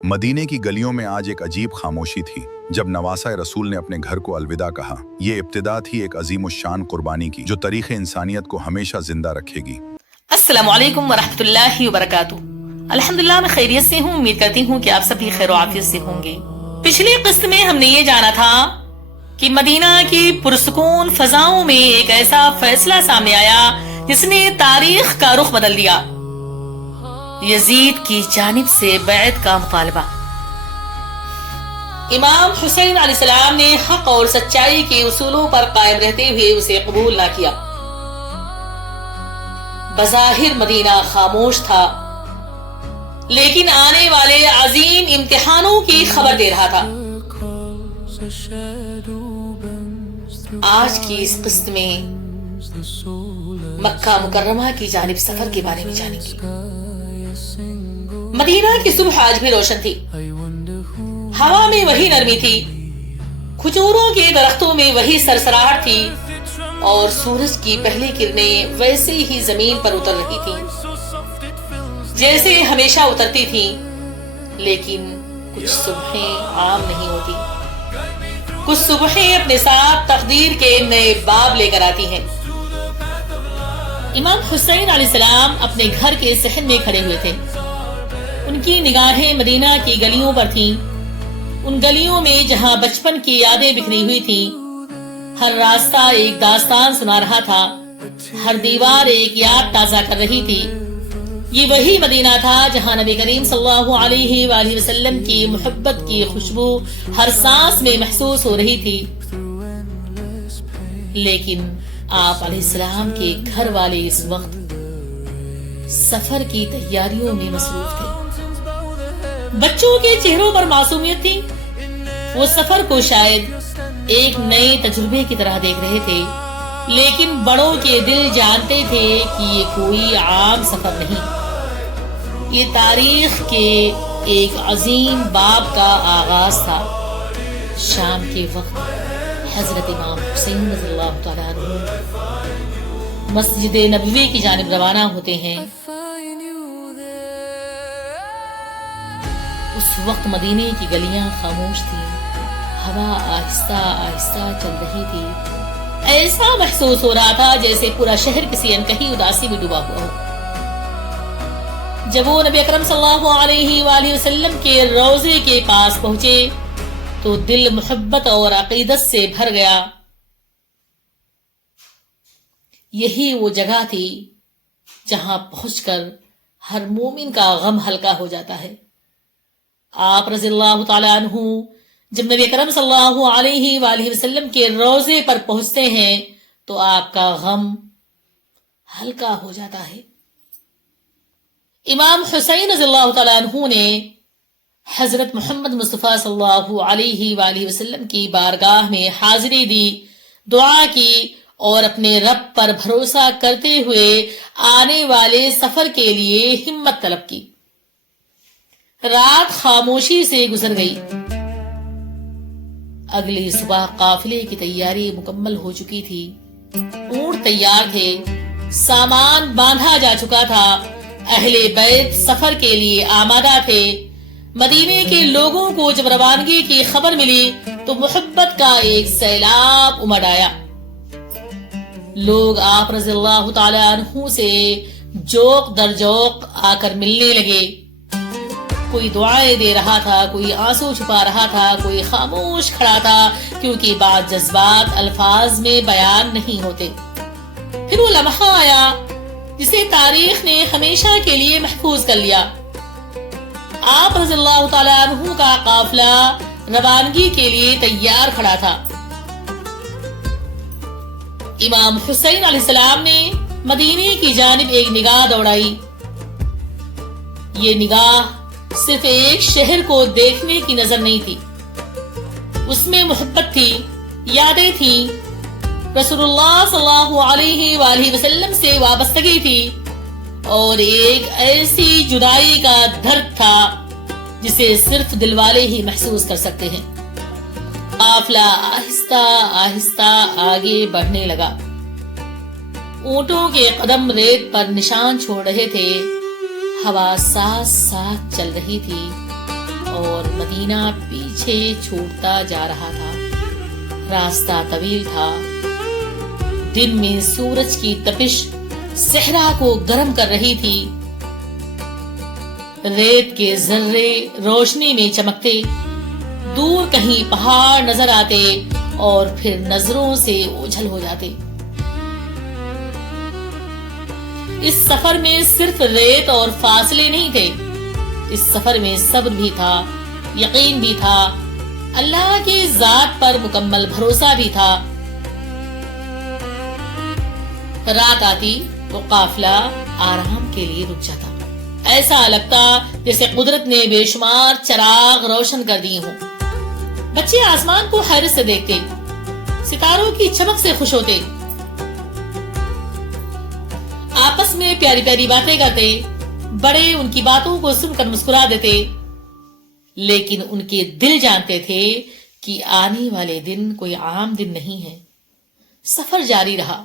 مدینے کی گلیوں میں آج ایک عجیب خاموشی تھی جب نواسہ رسول نے اپنے گھر کو الوداع کہا۔ یہ ابتدا تھی ایک عظیم الشان قربانی کی جو تاریخ انسانیت کو ہمیشہ زندہ رکھے گی۔ السلام علیکم ورحمۃ اللہ وبرکاتہ۔ الحمدللہ میں خیریت سے ہوں، امید کرتی ہوں کہ آپ سبھی خیر و عافیت سے ہوں گے۔ پچھلی قسط میں ہم نے یہ جانا تھا کہ مدینہ کی پرسکون فضاؤں میں ایک ایسا فیصلہ سامنے آیا جس نے تاریخ کا رخ بدل دیا۔ یزید کی جانب سے بیعت کا مطالبہ۔ امام حسین علیہ السلام نے حق اور سچائی کے اصولوں پر قائم رہتے ہوئے اسے قبول نہ کیا۔ بظاہر مدینہ خاموش تھا، لیکن آنے والے عظیم امتحانوں کی خبر دے رہا تھا۔ آج کی اس قسط میں مکہ مکرمہ کی جانب سفر کے بارے میں جانیں گے۔ مدینہ کی صبح آج بھی روشن تھی، ہوا میں وہی نرمی تھی، کھجوروں کے درختوں میں وہی سرسراہٹ تھی، اور سورج کی پہلی کرنیں ویسے ہی زمین پر اتر رہی تھی جیسے ہمیشہ اترتی تھی۔ لیکن کچھ صبحیں عام نہیں ہوتی، کچھ صبحیں اپنے ساتھ تقدیر کے نئے باب لے کر آتی ہیں۔ امام حسین علیہ السلام اپنے گھر کے صحن میں کھڑے ہوئے تھے۔ ان کی نگاہیں مدینہ کی گلیوں پر تھیں، ان گلیوں میں جہاں بچپن کی یادیں بکھری ہوئی تھیں۔ ہر راستہ ایک داستان سنا رہا تھا، ہر دیوار ایک یاد تازہ کر رہی تھی۔ یہ وہی مدینہ تھا جہاں نبی کریم صلی اللہ علیہ وآلہ وسلم کی محبت کی خوشبو ہر سانس میں محسوس ہو رہی تھی۔ لیکن آپ علیہ السلام کے گھر والے اس وقت سفر کی تیاریوں میں مصروف تھے۔ بچوں کے چہروں پر معصومیت تھی، وہ سفر کو شاید ایک نئے تجربے کی طرح دیکھ رہے تھے، لیکن بڑوں کے دل جانتے تھے کہ یہ کوئی عام سفر نہیں، یہ تاریخ کے ایک عظیم باب کا آغاز تھا۔ شام کے وقت حضرت امام حسین رضی اللہ تعالیٰ عنہ مسجد نبوی کی جانب روانہ ہوتے ہیں۔ اس وقت مدینے کی گلیاں خاموش تھیں، ہوا آہستہ آہستہ چل رہی تھی۔ ایسا محسوس ہو رہا تھا جیسے پورا شہر کسی انکہی اداسی میں ڈوبا ہوا ہو۔ جب وہ نبی اکرم صلی اللہ علیہ وآلہ وسلم کے روضے کے پاس پہنچے تو دل محبت اور عقیدت سے بھر گیا۔ یہی وہ جگہ تھی جہاں پہنچ کر ہر مومن کا غم ہلکا ہو جاتا ہے۔ آپ رضی اللہ تعالیٰ عنہ جب نبی کرم صلی اللہ علیہ وآلہ وسلم کے روضے پر پہنچتے ہیں تو آپ کا غم ہلکا ہو جاتا ہے۔ امام حسین رضی اللہ تعالیٰ عنہ نے حضرت محمد مصطفیٰ صلی اللہ علیہ وآلہ وسلم کی بارگاہ میں حاضری دی، دعا کی اور اپنے رب پر بھروسہ کرتے ہوئے آنے والے سفر کے لیے ہمت طلب کی۔ رات خاموشی سے گزر گئی۔ اگلی صبح قافلے کی تیاری مکمل ہو چکی تھی، اونٹ تیار تھے، سامان باندھا جا چکا تھا، اہل بیت سفر کے لیے آمادہ تھے۔ مدینے کے لوگوں کو جب روانگی کی خبر ملی تو محبت کا ایک سیلاب امڑ آیا۔ لوگ آپ رضی اللہ تعالی عنہ سے جوق در جوق آ کر ملنے لگے۔ کوئی دعائیں دے رہا تھا، کوئی آنسو چھپا رہا تھا، کوئی خاموش کھڑا تھا، کیونکہ بعض جذبات الفاظ میں بیان نہیں ہوتے۔ پھر وہ لمحہ آیا جسے تاریخ نے ہمیشہ کے لیے محفوظ کر لیا۔ آپ رضی اللہ تعالیٰ عنہ کا قافلہ روانگی کے لیے تیار کھڑا تھا۔ امام حسین علیہ السلام نے مدینے کی جانب ایک نگاہ دوڑائی۔ یہ نگاہ صرف ایک شہر کو دیکھنے کی نظر نہیں تھی، اس میں محبت تھی، یادیں تھیں، رسول اللہ صلی اللہ علیہ وآلہ وسلم سے وابستگی تھی، اور ایک ایسی جدائی کا درد تھا جسے صرف دل والے ہی محسوس کر سکتے ہیں۔ قافلہ آہستہ آہستہ آگے بڑھنے لگا، اونٹوں کے قدم ریت پر نشان چھوڑ رہے تھے، ہوا ساتھ ساتھ چل رہی تھی اور مدینہ پیچھے چھوٹتا جا رہا تھا۔ راستہ طویل تھا۔ دن میں سورج کی تپش صحرا کو گرم کر رہی تھی۔ ریت کے ذرے روشنی میں چمکتے، دور کہیں پہاڑ نظر آتے اور پھر نظروں سے اوجھل ہو جاتے۔ اس سفر میں صرف ریت اور فاصلے نہیں تھے، اس سفر میں صبر بھی تھا، یقین بھی تھا، اللہ کی ذات پر مکمل بھروسہ بھی تھا۔ رات آتی تو قافلہ آرام کے لیے رک جاتا، ایسا لگتا جیسے قدرت نے بے شمار چراغ روشن کر دیے ہوں۔ بچے آسمان کو حیرت سے دیکھتے، ستاروں کی چمک سے خوش ہوتے، آپس میں پیاری پیاری باتیں کرتے، بڑے ان کی باتوں کو سن کر مسکرا دیتے، لیکن ان کے دل جانتے تھے کہ آنے والے دن کوئی عام دن نہیں ہے۔ سفر جاری رہا،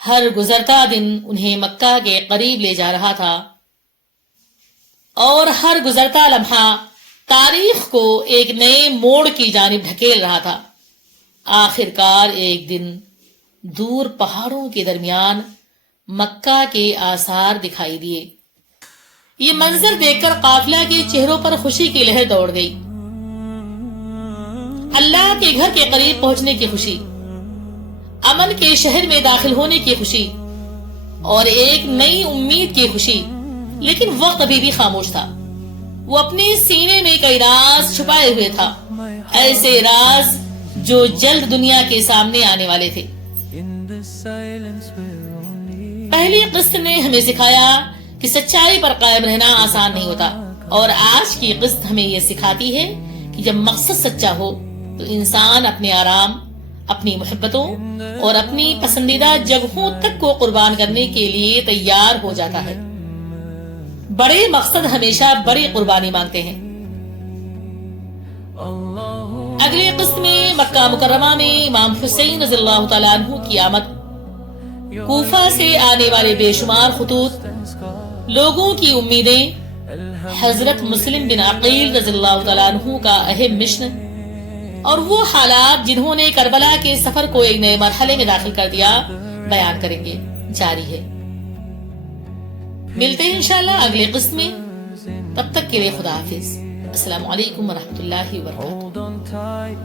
ہر گزرتا دن انہیں مکہ کے قریب لے جا رہا تھا، اور ہر گزرتا لمحہ تاریخ کو ایک نئے موڑ کی جانب ڈھکیل رہا تھا۔ آخر کار ایک دن دور پہاڑوں کے درمیان مکہ کے آثار دکھائی دیے۔ یہ منظر دیکھ کر قافلہ کے چہروں پر خوشی کی لہر دوڑ گئی۔ اللہ کے گھر کے قریب پہنچنے کی خوشی، امن کے شہر میں داخل ہونے کی خوشی، اور ایک نئی امید کی خوشی۔ لیکن وقت ابھی بھی خاموش تھا، وہ اپنے سینے میں کئی راز چھپائے ہوئے تھا، ایسے راز جو جلد دنیا کے سامنے آنے والے تھے۔ پہلی قسط نے ہمیں سکھایا کہ سچائی پر قائم رہنا آسان نہیں ہوتا، اور آج کی قسط ہمیں یہ سکھاتی ہے کہ جب مقصد سچا ہو تو انسان اپنے آرام، اپنی محبتوں اور اپنی پسندیدہ جگہوں تک کو قربان کرنے کے لیے تیار ہو جاتا ہے۔ بڑے مقصد ہمیشہ بڑی قربانی مانگتے ہیں۔ اگلے قسط میں مکہ مکرمہ میں امام حسین رضی اللہ تعالیٰ عنہ کی آمد، کوفہ سے آنے والے بے شمار خطوط، لوگوں کی امیدیں، حضرت مسلم بن عقیل رضی اللہ تعالیٰ عنہ کا اہم مشن، اور وہ حالات جنہوں نے کربلا کے سفر کو ایک نئے مرحلے میں داخل کر دیا، بیان کریں گے۔ جاری ہے۔ ملتے ہیں انشاءاللہ اگلے قسط میں، تب تک کے لیے خدا حافظ۔ السلام علیکم ورحمۃ اللہ وبرکاتہ۔